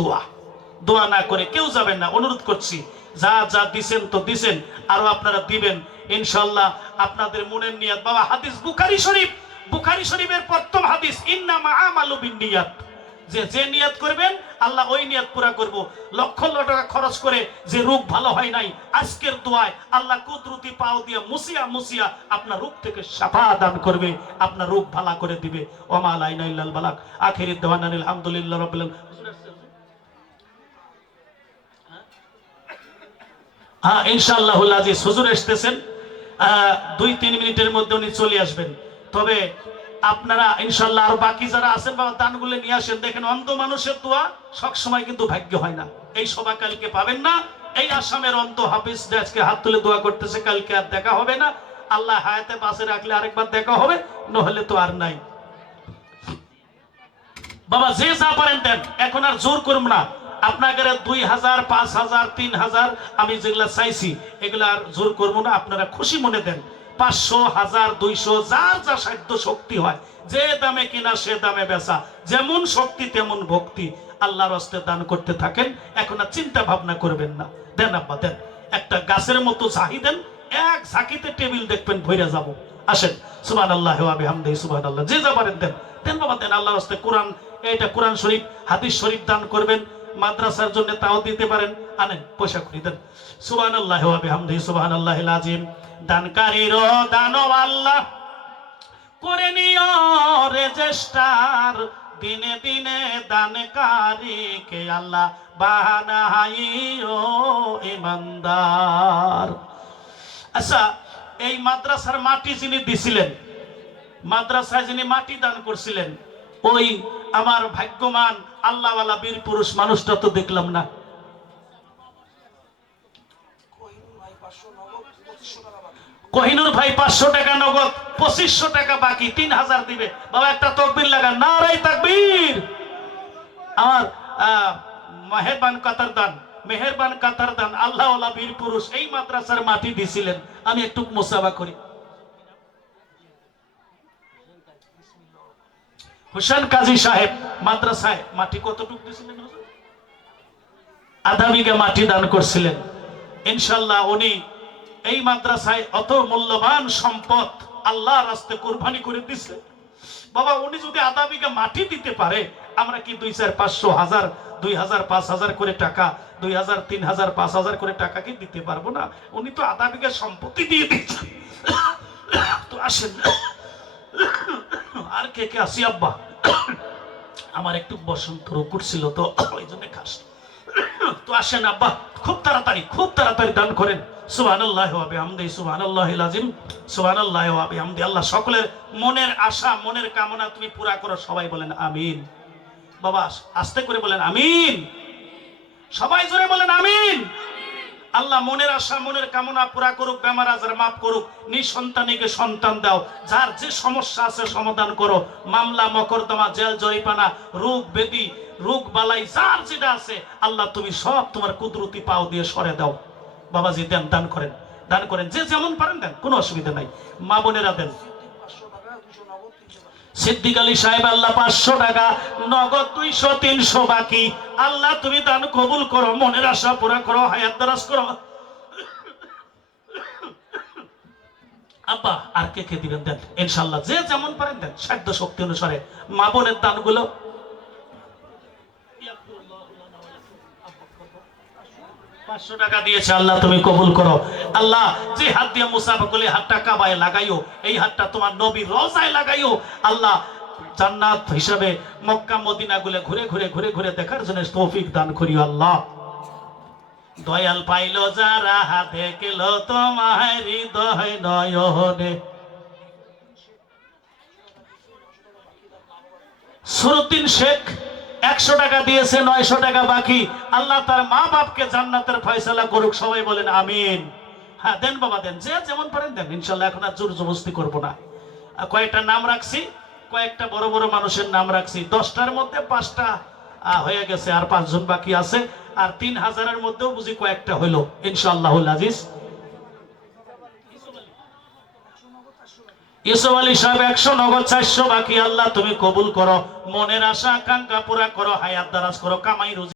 দোয়া। দোয়া না করে কেউ যাবেন না, অনুরোধ করছি। যা যা দিছেন তো দিছেন, আরও আপনারা দিবেন। ইনশাল্লাহ আপনাদের মনের নিয়াত। বাবা, হাদিস বুখারি শরীফ। বুখারি শরীফের প্রথম হাদিস, ইন্নামা আমালু বিন্নিয়াত। যে যে নিয়াত করবেন, আল্লাহ ওই নিয়াত পুরা করব। লক্ষ লক্ষ টাকা খরচ করে যে রোগ ভালো হয় নাই, আজকের দোয়ায় আল্লাহ কুদরতি পাও দিয়ে মুসিয়া মুসিয়া আপনার রোগ থেকে সাফা দান করবে, আপনার রোগ ভালো করে দিবে। ওমা আলাইনা ইল্লাল বালাক। আখিরি দেওয়ান আলহামদুলিল্লাহ রাব্বিল হ্যাঁ ইনশাআল্লাহ আজিজ, হুজুর এসতেছেন দুই, তিন মিনিটের মধ্যে উনি চলে আসবেন। তবে আপনারা ইনশাল্লাহ আর বাকি যারা আছেন, বাবা, দানগুলো নিয়ে আসেন। দেখেন, অন্ধ মানুষের দোয়া সবসময় কিন্তু ভাগ্য হয় না। এই সভা কালকে পাবেন না। এই আসামের অন্ত হাফিজ আজকে হাত তুলে দোয়া করতেছে, কালকে আর দেখা হবে না। আল্লাহ হায়াতে পাশে রাখলে আরেকবার দেখা হবে, নহলে তো আর নাই। বাবা, যে যা পারেন দেন। এখন আর জোর করব না। আপনাদের দুই হাজার, পাঁচ হাজার, তিন হাজার আমি যেগুলা চাইছি, এগুলা আর জোর করব না, আপনারা খুশি মনে দেন। পাঁচশো, হাজার, দুইশো, যার যা সাধ্য শক্তি হয়, যে দামে কিনা সে দামে বেচা, যেমন শক্তি তেমন ভক্তি, আল্লাহর হস্তে দান করতে থাকেন, এখন আর চিন্তা ভাবনা করবেন না। দেন আব্বা, দেন। একটা গাছের মতো ঝাহি দেন, এক ঝাঁকিতে টেবিল দেখবেন ভইরা যাব। আসেন। সুবান আল্লাহ হামদে সুবান আল্লাহ যে যা পারেন দেন। দেন বাবা, দেন আল্লাহর হস্তে কোরআন, এইটা কোরআন শরীফ, হাদিস শরীফ দান করবেন। মাদ্রাসার জন্য তাও দিতে পারেন। আনেন পয়সা করি দেন। সুবান আল্লাহ হামদে সুবান আল্লাহ আজিম দানকারীর দানব আল্লাহ, করে নিও রেজিস্টার। দিনে দিনে দানকারীকে আল্লাহ বাহানাইও ইমানদার। আচ্ছা এই মাদ্রাসার মাটি যিনি দিছিলেন, মাদ্রাসায় যিনি মাটি দান করছিলেন ওই আমার ভাগ্যমান আল্লাহওয়ালা বীর পুরুষ মানুষটা তো দেখলাম না। কহিনুর ভাই পাঁচশো টাকা নগদ, পঁচিশশো টাকা বাকি, তিন হাজার দিবে। বাবা, একটা তকবির লাগা না রাই তাকবীর। আমার মেহেরবান কাতার দান, মেহেরবান কাতার দান আল্লাহ বীর পুরুষ এই মাদ্রাসার মাটি দিছিলেন। আমি একটু মোসাবা করি। হোসেন কাজী সাহেব, মাদ্রাসায় মাটি কতটুকু হুজুর? আধা বিঘা মাটি দান করছিলেন। ইনশাল্লাহ উনি এই মাদ্রাসায় অত মূল্যবান সম্পদ আল্লাহ রাস্তে কোরবানি করে দিছে বাবা, উনি যদি আধা বিঘা মাটি দিতে পারে, আমরা কি দুই চার পাঁচশো হাজার, দুই হাজার, পাঁচ হাজার করে টাকা, দুই হাজার, তিন হাজার, পাঁচ হাজার করে টাকা কি দিতে পারব না? উনি তো আধা বিঘা সম্পত্তি দিয়ে দিচ্ছেন তো আসেন। আর কে কে আসি আব্বা? আমার একটু বসন্ত রোগ করছিল তো, ওই জন্য খাস। তো আসেন, আব্বা, খুব তাড়াতাড়ি খুব তাড়াতাড়ি দান করেন। সুবহানাল্লাহ ওয়া বিহামদি সুবহানাল্লাহিল আযীম সুবহানাল্লাহ ওয়া বিহামদি। আল্লাহ সকলের মনের আশা, মনের কামনা তুমি পুরা করো, সবাই বলেন আমিন। বাবা, আস্তে করে বলেন আমিন। সবাই জোরে বলেন আমিন। আল্লাহ মনের আশা, মনের কামনা পুরা করুক, বেমার আজার মাফ করুক, নিঃসন্তানীকে সন্তান দাও। যার যে সমস্যা আছে সমাধান করো। মামলা মকরদমা জেল জরিপানা রোগ, বেদি, রোগ, বালাই, যার যেটা আছে, আল্লাহ তুমি সব তোমার কুদরতি পাও দিয়ে সরে দাও। বাবাজি দেন, দান করেন। দান করেন। যে যেমন পারেন দেন, কোনো অসুবিধা নাই। মা বোনেরা দেন। সিদ্দিক আলী সাহেব, আল্লাহ পাঁচশো টাকা, নগদ দুইশো, তিনশো বাকি। আল্লাহ, তুমি দান কবুল করো, মনের আশা পুরা করো, হায়াত দারাজ করো। আব্বা, আর কে কে দিবেন দেন? ইনশাল্লাহ যে যেমন পারেন দেন, সাধ্য শক্তি অনুসারে। মা বোনের দানগুলো পাঁচশো টাকা দিয়েছে, আল্লাহ তুমি কবুল করো। আল্লাহ, যে হাত দিয়ে মুসাফা হাতটা কাবায় লাগাইও, এই হাতটা তোমার নবী রোজায় লাগাইও। আল্লাহ, জান্নাত হিসাবে মক্কা, মদিনা গুলে ঘুরে ঘুরে ঘুরে ঘুরে দেখার জন্য তৌফিক দান করিও আল্লাহ। দয়াল পাইল যারা, হাতে কেল তোমার নয়নে। শেখ একশো টাকা দিয়েছে, নয়শো টাকা বাকি। আল্লাহ তার মা বাপকে জান্নাতের ফয়সালা করুক, সবাই বলেন আমিন। হ্যাঁ দেন বাবা, দেন। যে যেমন পারেন দেন, ইনশাল্লাহ এখন আর জোর জবস্তি করব না। কয়েকটা নাম রাখছি, কয়েকটা বড় বড় মানুষের নাম রাখছি। দশটার মধ্যে পাঁচটা হয়ে গেছে, আর পাঁচজন বাকি আছে। আর তিন হাজারের মধ্যেও বুঝি কয়েকটা হইল ইনশাআল্লাহ আজিজ। ইউসুফ আলী সাহেব, একশো নগদ, চারশো বাকি, আল্লাহ তুমি কবুল করো। মনের আশা, আকাঙ্ক্ষা পুরা করো, হায়াত দারাজ করো, কামাই রুজি